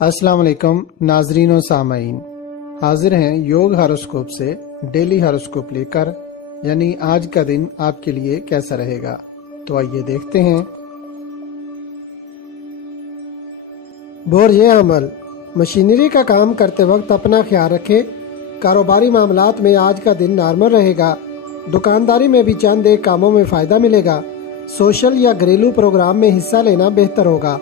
السلام علیکم ناظرین و سامعین، حاضر ہیں یوگ ہاروسکوپ سے ڈیلی ہاروسکوپ لے کر، یعنی آج کا دن آپ کے لیے کیسا رہے گا۔ تو آئیے دیکھتے ہیں۔ بورجھ عمل، مشینری کا کام کرتے وقت اپنا خیال رکھیں۔ کاروباری معاملات میں آج کا دن نارمل رہے گا۔ دکانداری میں بھی چند ایک کاموں میں فائدہ ملے گا۔ سوشل یا گھریلو پروگرام میں حصہ لینا بہتر ہوگا۔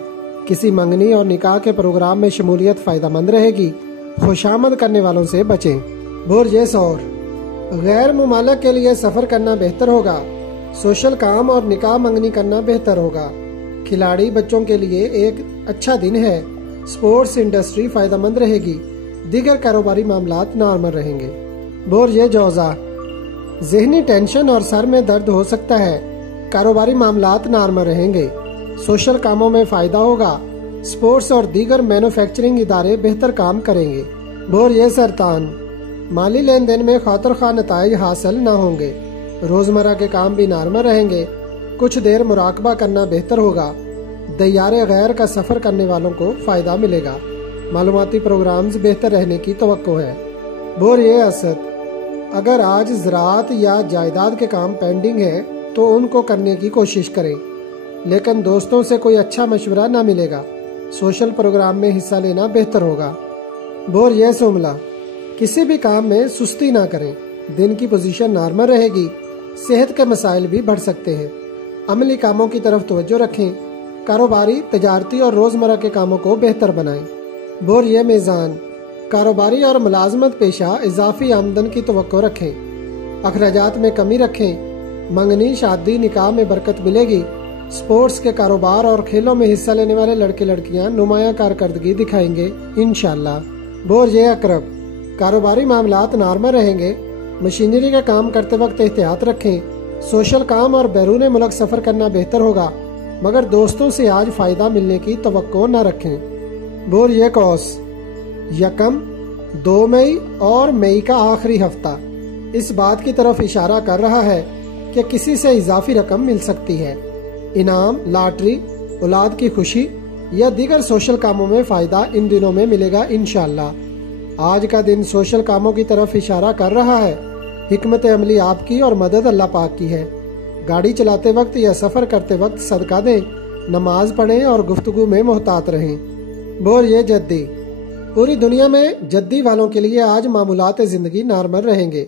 کسی منگنی اور نکاح کے پروگرام میں شمولیت فائدہ مند رہے گی۔ خوشامد کرنے والوں سے بچیں۔ برج ثور، غیر ممالک کے لیے سفر کرنا بہتر ہوگا۔ سوشل کام اور نکاح منگنی کرنا بہتر ہوگا۔ کھلاڑی بچوں کے لیے ایک اچھا دن ہے۔ سپورٹس انڈسٹری فائدہ مند رہے گی۔ دیگر کاروباری معاملات نارمل رہیں گے۔ برج جوزا، ذہنی ٹینشن اور سر میں درد ہو سکتا ہے۔ کاروباری معاملات نارمل رہیں گے۔ سوشل کاموں میں فائدہ ہوگا۔ سپورٹس اور دیگر مینوفیکچرنگ ادارے بہتر کام کریں گے۔ برج سرطان، مالی لین دین میں خاطر خواہ نتائج حاصل نہ ہوں گے۔ روزمرہ کے کام بھی نارمل رہیں گے۔ کچھ دیر مراقبہ کرنا بہتر ہوگا۔ دیار غیر کا سفر کرنے والوں کو فائدہ ملے گا۔ معلوماتی پروگرامز بہتر رہنے کی توقع ہے۔ برج اسد، اگر آج زراعت یا جائیداد کے کام پینڈنگ ہیں تو ان کو کرنے کی کوشش کریں، لیکن دوستوں سے کوئی اچھا مشورہ نہ ملے گا۔ سوشل پروگرام میں حصہ لینا بہتر ہوگا۔ برج سوملا، کسی بھی کام میں سستی نہ کریں۔ دن کی پوزیشن نارمل رہے گی۔ صحت کے مسائل بھی بڑھ سکتے ہیں۔ عملی کاموں کی طرف توجہ رکھیں۔ کاروباری، تجارتی اور روزمرہ کے کاموں کو بہتر بنائیں۔ برج میزان، کاروباری اور ملازمت پیشہ اضافی آمدن کی توقع رکھیں۔ اخراجات میں کمی رکھیں۔ منگنی، شادی، نکاح میں برکت ملے گی۔ سپورٹس کے کاروبار اور کھیلوں میں حصہ لینے والے لڑکے لڑکیاں نمایاں کارکردگی دکھائیں گے انشاءاللہ۔ برج عقرب، کاروباری معاملات نارمل رہیں گے۔ مشینری کا کام کرتے وقت احتیاط رکھیں۔ سوشل کام اور بیرون ملک سفر کرنا بہتر ہوگا، مگر دوستوں سے آج فائدہ ملنے کی توقع نہ رکھیں۔ برج قوس، 1، 2 مئی اور مئی کا آخری ہفتہ اس بات کی طرف اشارہ کر رہا ہے کہ کسی سے اضافی رقم مل سکتی ہے۔ انعام، لاٹری، اولاد کی خوشی یا دیگر سوشل کاموں میں فائدہ ان دنوں میں ملے گا انشاءاللہ۔ آج کا دن سوشل کاموں کی طرف اشارہ کر رہا ہے۔ حکمت عملی آپ کی اور مدد اللہ پاک کی ہے۔ گاڑی چلاتے وقت یا سفر کرتے وقت صدقہ دیں، نماز پڑھیں اور گفتگو میں محتاط رہیں۔ برج جدی، پوری دنیا میں جدی والوں کے لیے آج معمولات زندگی نارمل رہیں گے۔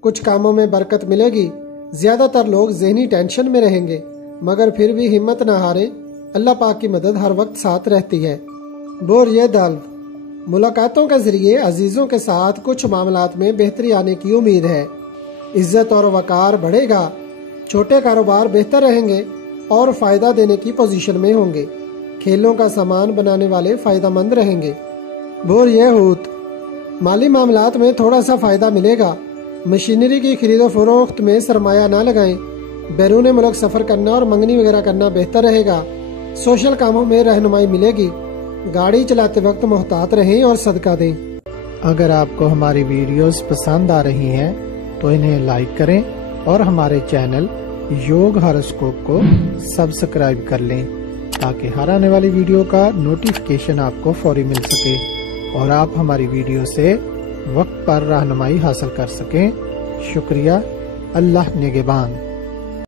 کچھ کاموں میں برکت ملے گی۔ زیادہ تر لوگ ذہنی ٹینشن میں رہیں گے، مگر پھر بھی ہمت نہ ہاریں۔ اللہ پاک کی مدد ہر وقت ساتھ رہتی ہے۔ برج دلو، ملاقاتوں کے ذریعے عزیزوں کے ساتھ کچھ معاملات میں بہتری آنے کی امید ہے۔ عزت اور وقار بڑھے گا۔ چھوٹے کاروبار بہتر رہیں گے اور فائدہ دینے کی پوزیشن میں ہوں گے۔ کھیلوں کا سامان بنانے والے فائدہ مند رہیں گے۔ برج حوت، مالی معاملات میں تھوڑا سا فائدہ ملے گا۔ مشینری کی خرید و فروخت میں سرمایہ نہ لگائیں۔ بیرون ملک سفر کرنا اور منگنی وغیرہ کرنا بہتر رہے گا۔ سوشل کاموں میں رہنمائی ملے گی۔ گاڑی چلاتے وقت محتاط رہیں اور صدقہ دیں۔ اگر آپ کو ہماری ویڈیوز پسند آ رہی ہیں تو انہیں لائک کریں اور ہمارے چینل یوگ ہاروسکوپ کو سبسکرائب کر لیں تاکہ ہر آنے والی ویڈیو کا نوٹیفیکیشن آپ کو فوری مل سکے اور آپ ہماری ویڈیو سے وقت پر رہنمائی حاصل کر سکیں۔ شکریہ۔ اللہ نگہبان۔